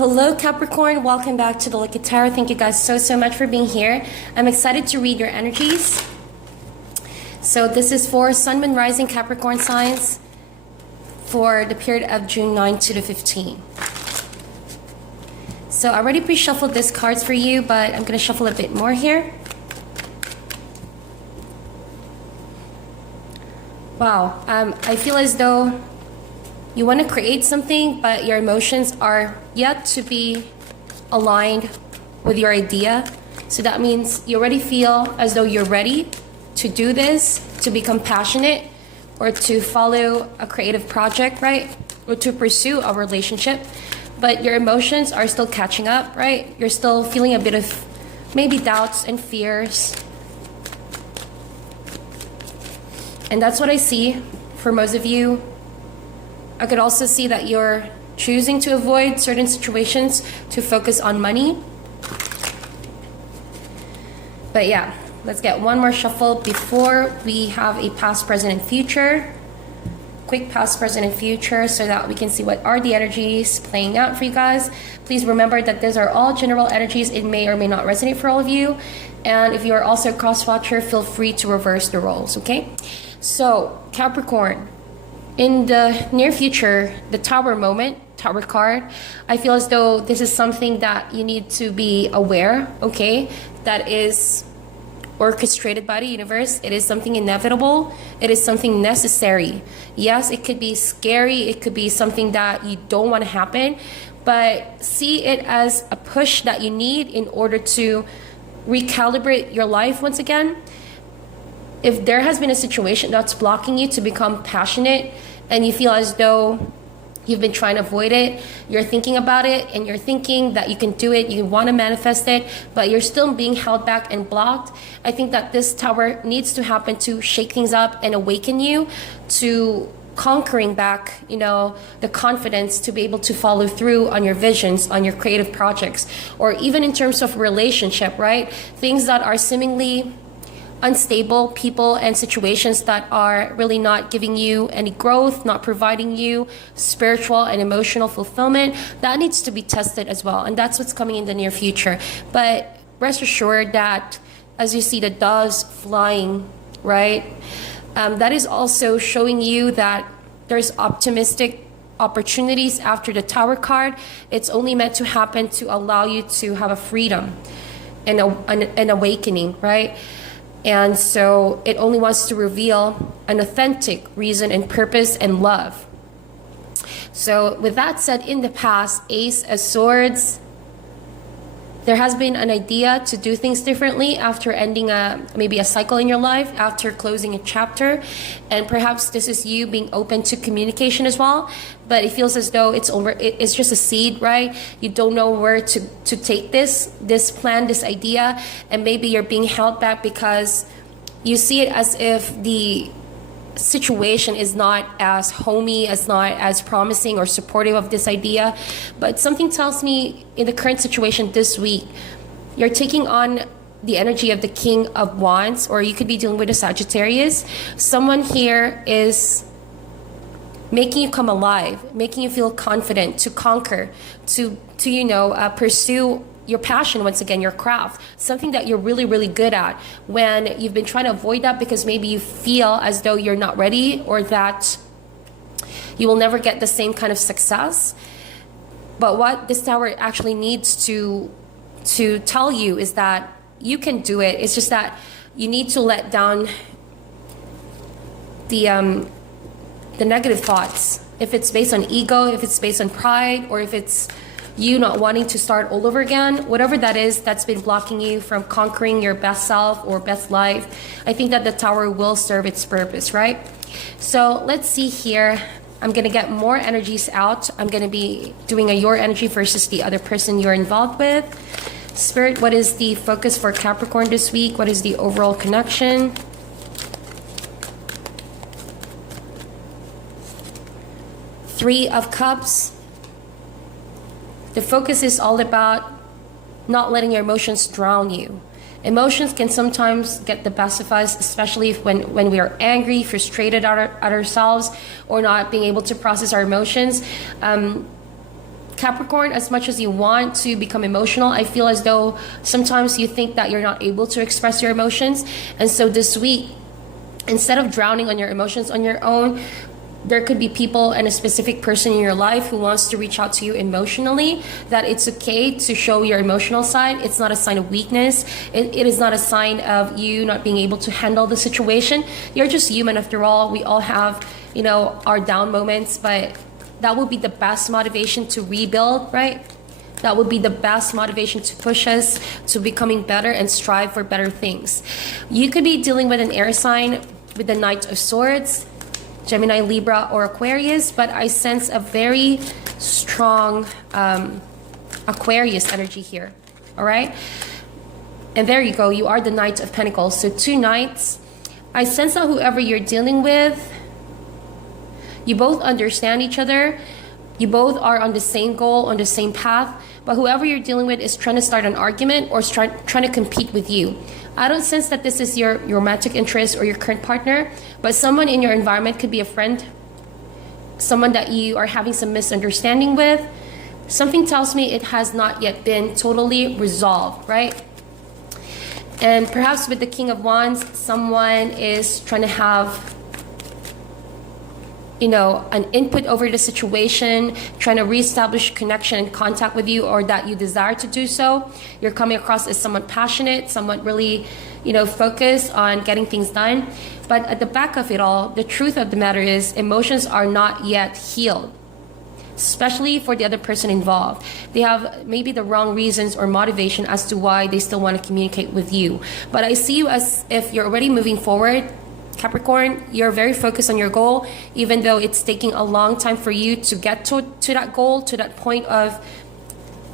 Hello Capricorn, welcome back to the Lucky Tarot. Thank you guys so much for being here. I'm excited to read your energies. So this is for Sun, Moon, Rising Capricorn signs for the period of June 9 to the 15. So I already pre-shuffled these cards for you, but I'm going to shuffle a bit more here. Wow, I feel as though you want to create something, but your emotions are yet to be aligned with your idea. So that means you already feel as though you're ready to do this, to become passionate, or to follow a creative project, right? Or to pursue a relationship. But your emotions are still catching up, right? You're still feeling a bit of maybe doubts and fears. And that's what I see for most of you. I could also see that you're choosing to avoid certain situations to focus on money. But yeah, let's get one more shuffle before we have a past, present, and future. Quick past, present, and future so that we can see what are the energies playing out for you guys. Please remember that these are all general energies. It may or may not resonate for all of you. And if you are also a cross-watcher, feel free to reverse the roles, okay? So, Capricorn. In the near future, the Tower moment, Tower card, I feel as though this is something that you need to be aware, okay? That is orchestrated by the universe. It is something inevitable. It is something necessary. Yes, it could be scary. It could be something that you don't want to happen, but see it as a push that you need in order to recalibrate your life once again. If there has been a situation that's blocking you to become passionate and you feel as though you've been trying to avoid it, you're thinking about it and you're thinking that you can do it, you want to manifest it, but you're still being held back and blocked, I think that this Tower needs to happen to shake things up and awaken you to conquering back, you know, the confidence to be able to follow through on your visions, on your creative projects, or even in terms of relationship, right? Things that are seemingly unstable, people and situations that are really not giving you any growth, not providing you spiritual and emotional fulfillment, that needs to be tested as well. And that's what's coming in the near future. But rest assured that as you see the doves flying, right, that is also showing you that there's optimistic opportunities after the Tower card. It's only meant to happen to allow you to have a freedom and an awakening, right? And so it only wants to reveal an authentic reason and purpose and love. So with that said, in the past, Ace of Swords, there has been an idea to do things differently after ending maybe a cycle in your life, after closing a chapter. And perhaps this is you being open to communication as well. But it feels as though it's just a seed, right? You don't know where to take this plan, this idea. And maybe you're being held back because you see it as if the situation is not as homey, as not as promising or supportive of this idea. But something tells me in the current situation this week, you're taking on the energy of the King of Wands, or you could be dealing with a Sagittarius. Someone here is making you come alive, making you feel confident to conquer, to pursue your passion once again, your craft, something that you're really good at, when you've been trying to avoid that because maybe you feel as though you're not ready or that you will never get the same kind of success. But what this Tower actually needs to tell you is that you can do it. It's just that you need to let down the negative thoughts. If it's based on ego, if it's based on pride, or if it's you not wanting to start all over again, whatever that is that's been blocking you from conquering your best self or best life, I think that the Tower will serve its purpose, right? So let's see here. I'm going to get more energies out. I'm going to be doing a your energy versus the other person you're involved with. Spirit, what is the focus for Capricorn this week? What is the overall connection? Three of Cups. The focus is all about not letting your emotions drown you. Emotions can sometimes get the best of us, especially when we are angry, frustrated at ourselves, or not being able to process our emotions. Capricorn, as much as you want to become emotional, I feel as though sometimes you think that you're not able to express your emotions. And so this week, instead of drowning on your emotions on your own, there could be people and a specific person in your life who wants to reach out to you emotionally, that it's okay to show your emotional side. It's not a sign of weakness. It is not a sign of you not being able to handle the situation. You're just human after all. We all have, you know, our down moments, but that would be the best motivation to rebuild, right? That would be the best motivation to push us to becoming better and strive for better things. You could be dealing with an air sign with the Knight of Swords, Gemini, Libra, or Aquarius, but I sense a very strong Aquarius energy here, all right? And there you go, you are the Knight of Pentacles. So 2 knights. I sense that whoever you're dealing with, you both understand each other. You both are on the same goal, on the same path, but whoever you're dealing with is trying to start an argument or trying to compete with you. I don't sense that this is your romantic interest or your current partner, but someone in your environment could be a friend, someone that you are having some misunderstanding with. Something tells me it has not yet been totally resolved, right? And perhaps with the King of Wands, someone is trying to have, you know, an input over the situation, trying to reestablish connection and contact with you, or that you desire to do so. You're coming across as someone passionate, someone really, you know, focused on getting things done. But at the back of it all, the truth of the matter is emotions are not yet healed, especially for the other person involved. They have maybe the wrong reasons or motivation as to why they still want to communicate with you. But I see you as if you're already moving forward, Capricorn. You're very focused on your goal, even though it's taking a long time for you to get to that goal, to that point of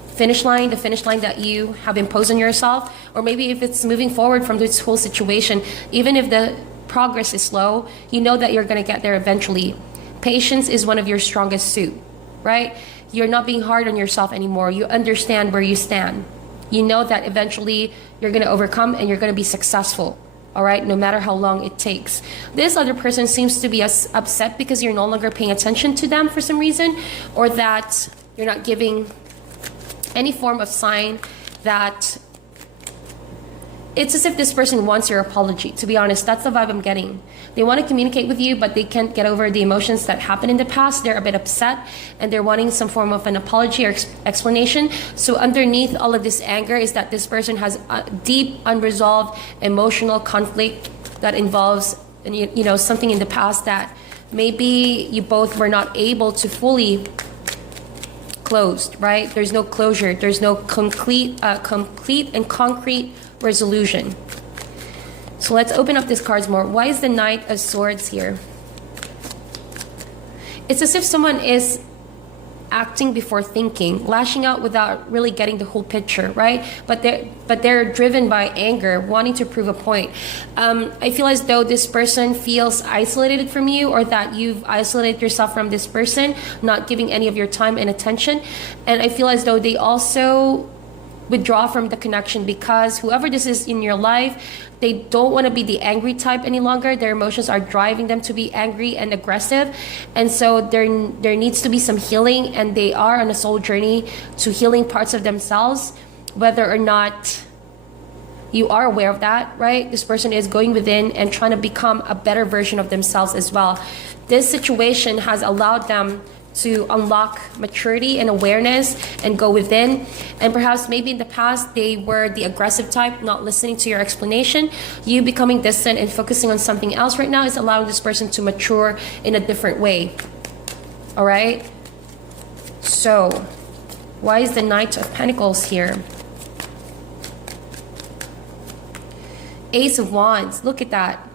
finish line, the finish line that you have imposed on yourself. Or maybe if it's moving forward from this whole situation, even if the progress is slow, you know that you're going to get there eventually. Patience is one of your strongest suit, right? You're not being hard on yourself anymore. You understand where you stand. You know that eventually you're going to overcome and you're going to be successful. All right, no matter how long it takes. This other person seems to be upset because you're no longer paying attention to them for some reason, or that you're not giving any form of sign that it's as if this person wants your apology. To be honest, that's the vibe I'm getting. They want to communicate with you, but they can't get over the emotions that happened in the past. They're a bit upset and they're wanting some form of an apology or explanation. So underneath all of this anger is that this person has a deep, unresolved emotional conflict that involves, you know, something in the past that maybe you both were not able to fully close, right? There's no closure. There's no complete and concrete resolution. So let's open up these cards more. Why is the Knight of Swords here? It's as if someone is acting before thinking, lashing out without really getting the whole picture, right? But they're driven by anger, wanting to prove a point. I feel as though this person feels isolated from you, or that you've isolated yourself from this person, not giving any of your time and attention. And I feel as though they also withdraw from the connection because whoever this is in your life, they don't want to be the angry type any longer. Their emotions are driving them to be angry and aggressive. And so there needs to be some healing, and they are on a soul journey to healing parts of themselves, whether or not you are aware of that, right? This person is going within and trying to become a better version of themselves as well. This situation has allowed them to unlock maturity and awareness and go within. And perhaps maybe in the past they were the aggressive type, not listening to your explanation. You becoming distant and focusing on something else right now is allowing this person to mature in a different way. All right? So, why is the Knight of Pentacles here? Ace of Wands, look at that.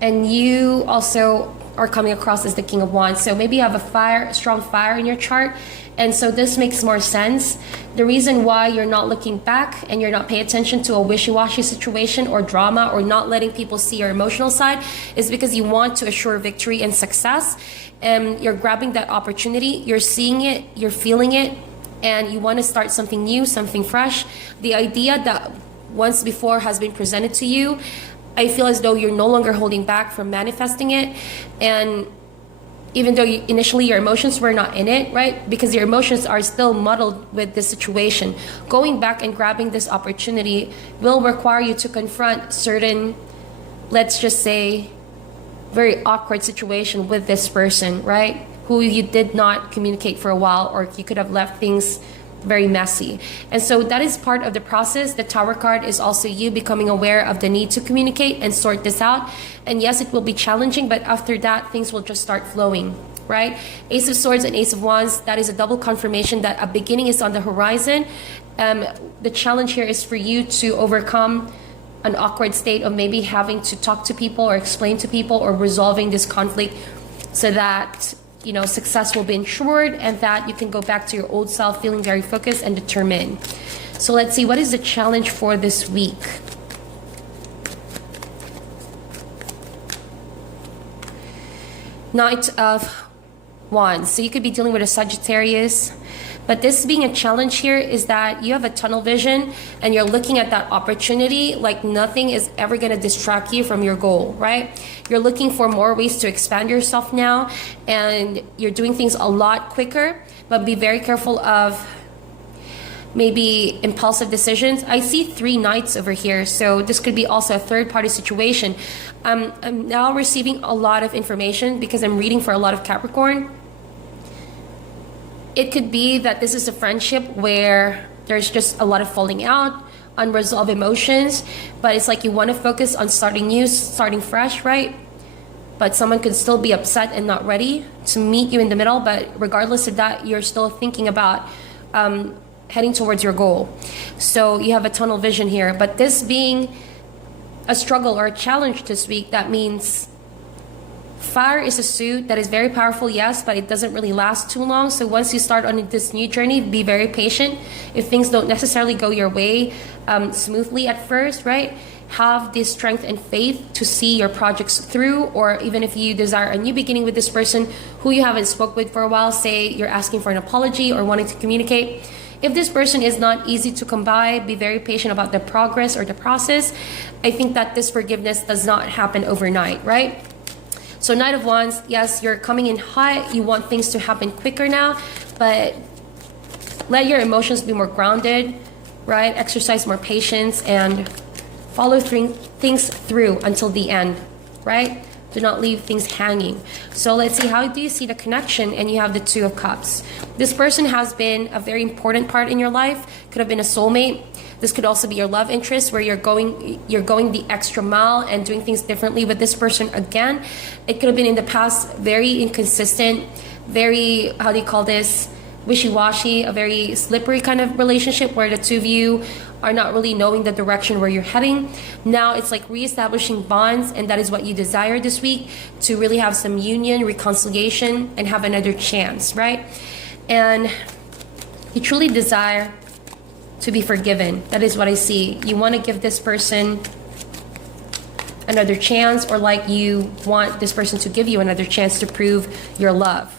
And you also are coming across as the King of Wands. So maybe you have a strong fire in your chart. And so this makes more sense. The reason why you're not looking back and you're not paying attention to a wishy-washy situation or drama, or not letting people see your emotional side, is because you want to assure victory and success. And you're grabbing that opportunity. You're seeing it, you're feeling it, and you want to start something new, something fresh. The idea that once before has been presented to you, I feel as though you're no longer holding back from manifesting it. And even though initially your emotions were not in it, right? Because your emotions are still muddled with this situation. Going back and grabbing this opportunity will require you to confront certain, let's just say, very awkward situation with this person, right? Who you did not communicate for a while, or you could have left things very messy. And so that is part of the process. The Tower card is also you becoming aware of the need to communicate and sort this out. And yes, it will be challenging, but after that, things will just start flowing, right? Ace of Swords and Ace of Wands, that is a double confirmation that a beginning is on the horizon. The challenge here is for you to overcome an awkward state of maybe having to talk to people or explain to people or resolving this conflict so that success will be ensured and that you can go back to your old self feeling very focused and determined. So let's see, what is the challenge for this week? Knight of Wands. So you could be dealing with a Sagittarius, but this being a challenge here is that you have a tunnel vision and you're looking at that opportunity like nothing is ever going to distract you from your goal, right? You're looking for more ways to expand yourself now, and you're doing things a lot quicker, but be very careful of maybe impulsive decisions. I see 3 knights over here, so this could be also a third-party situation. I'm now receiving a lot of information because I'm reading for a lot of Capricorn. It could be that this is a friendship where there's just a lot of falling out, unresolved emotions, but it's like you want to focus on starting new, starting fresh, right? But someone could still be upset and not ready to meet you in the middle, but regardless of that, you're still thinking about heading towards your goal. So you have a tunnel vision here, but this being a struggle or a challenge this week, that means fire is a suit that is very powerful, yes, but it doesn't really last too long. So once you start on this new journey, be very patient. If things don't necessarily go your way smoothly at first, right? Have this strength and faith to see your projects through, or even if you desire a new beginning with this person who you haven't spoke with for a while, say you're asking for an apology or wanting to communicate. If this person is not easy to come by, be very patient about the progress or the process. I think that this forgiveness does not happen overnight, right? So Knight of Wands, yes, you're coming in hot. You want things to happen quicker now, but let your emotions be more grounded, right? Exercise more patience and follow things through until the end, right? Do not leave things hanging. So let's see, how do you see the connection? And you have the Two of Cups. This person has been a very important part in your life. Could have been a soulmate. This could also be your love interest, where you're going the extra mile and doing things differently with this person again. It could have been in the past very inconsistent, very, how do you call this, wishy-washy, a very slippery kind of relationship where the two of you are not really knowing the direction where you're heading. Now it's like reestablishing bonds, and that is what you desire this week, to really have some union, reconciliation, and have another chance, right? And you truly desire to be forgiven. That is what I see. You want to give this person another chance, or like you want this person to give you another chance to prove your love.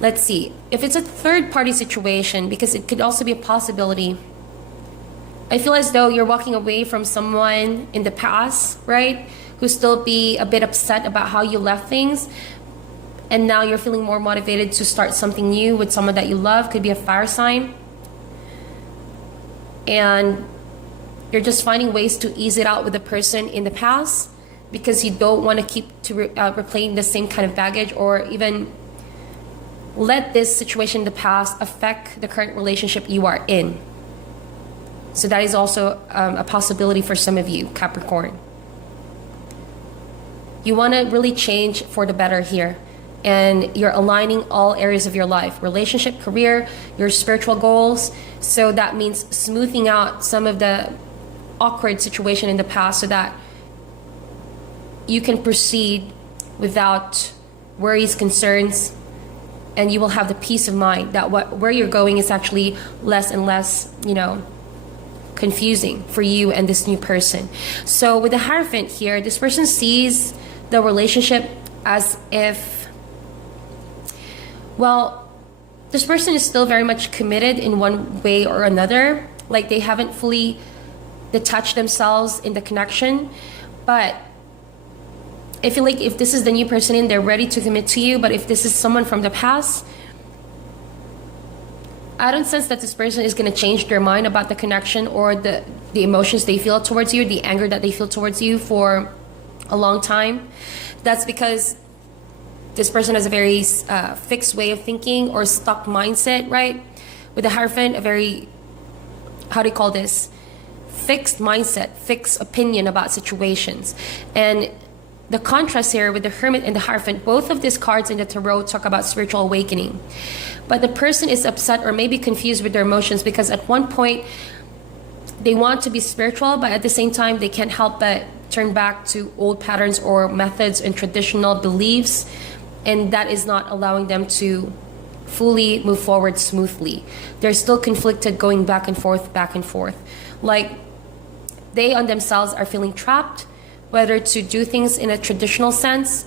Let's see. If it's a third-party situation, because it could also be a possibility, I feel as though you're walking away from someone in the past, right? Who still be a bit upset about how you left things. And now you're feeling more motivated to start something new with someone that you love. Could be a fire sign. And you're just finding ways to ease it out with the person in the past, because you don't want to keep replaying the same kind of baggage, or even let this situation in the past affect the current relationship you are in. So that is also a possibility for some of you, Capricorn. You want to really change for the better here. And you're aligning all areas of your life, relationship, career, your spiritual goals. So that means smoothing out some of the awkward situation in the past so that you can proceed without worries, concerns, and you will have the peace of mind that where you're going is actually less and less, confusing for you and this new person. So with the Hierophant here, this person sees the relationship as if, well, this person is still very much committed in one way or another. Like they haven't fully detached themselves in the connection, but I feel like if this is the new person in, they're ready to commit to you. But if this is someone from the past, I don't sense that this person is going to change their mind about the connection or the emotions they feel towards you, the anger that they feel towards you for a long time. That's because this person has a very fixed way of thinking or stuck mindset, right? With the Hierophant, a very, how do you call this? Fixed mindset, fixed opinion about situations. And the contrast here with the Hermit and the Hierophant, both of these cards in the Tarot talk about spiritual awakening. But the person is upset or maybe confused with their emotions because at one point they want to be spiritual, but at the same time they can't help but turn back to old patterns or methods and traditional beliefs, and that is not allowing them to fully move forward smoothly. They're still conflicted, going back and forth, back and forth. Like they on themselves are feeling trapped, whether to do things in a traditional sense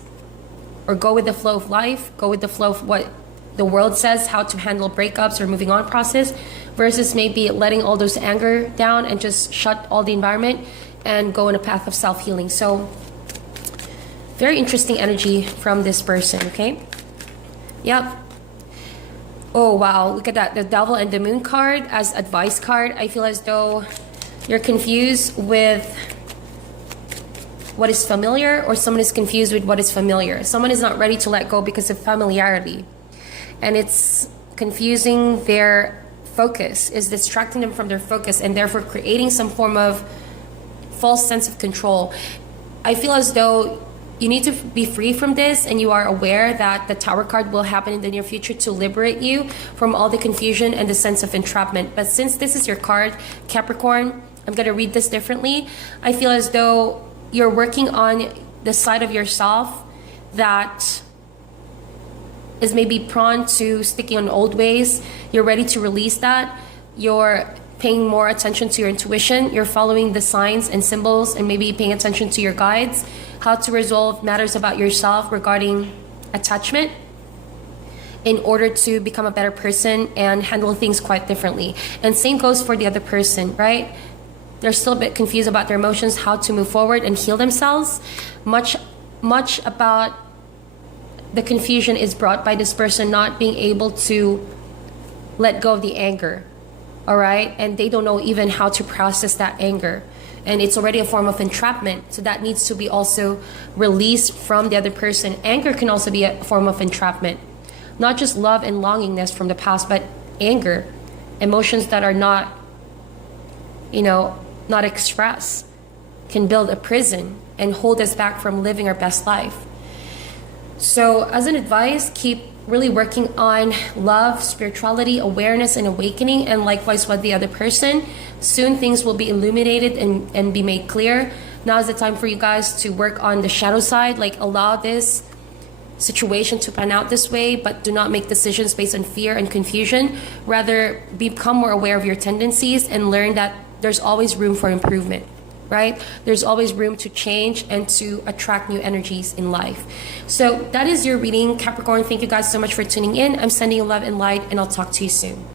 or go with the flow of life, go with the flow of what the world says, how to handle breakups or moving on process, versus maybe letting all those anger down and just shut all the environment and go in a path of self-healing. So very interesting energy from this person, okay? Yep. Oh, wow. Look at that. The Devil and the Moon card as advice card. I feel as though you're confused with what is familiar, or someone is confused with what is familiar. Someone is not ready to let go because of familiarity. And it's confusing their focus, is distracting them from their focus, and therefore creating some form of false sense of control. I feel as though you need to be free from this, and you are aware that the Tower card will happen in the near future to liberate you from all the confusion and the sense of entrapment. But since this is your card, Capricorn, I'm going to read this differently. I feel as though you're working on the side of yourself that is maybe prone to sticking on old ways. You're ready to release that. You're paying more attention to your intuition. You're following the signs and symbols and maybe paying attention to your guides, how to resolve matters about yourself regarding attachment in order to become a better person and handle things quite differently. And same goes for the other person, right? They're still a bit confused about their emotions, how to move forward and heal themselves. Much about the confusion is brought by this person not being able to let go of the anger, all right? And they don't know even how to process that anger. And it's already a form of entrapment. So that needs to be also released from the other person. Anger can also be a form of entrapment. Not just love and longingness from the past, but anger, emotions that are not, not expressed, can build a prison and hold us back from living our best life. So as an advice, keep really working on love, spirituality, awareness, and awakening, and likewise with the other person. Soon things will be illuminated and be made clear. Now is the time for you guys to work on the shadow side, like allow this situation to pan out this way, but do not make decisions based on fear and confusion. Rather, become more aware of your tendencies and learn that there's always room for improvement, right? There's always room to change and to attract new energies in life. So that is your reading, Capricorn. Thank you guys so much for tuning in. I'm sending you love and light, and I'll talk to you soon.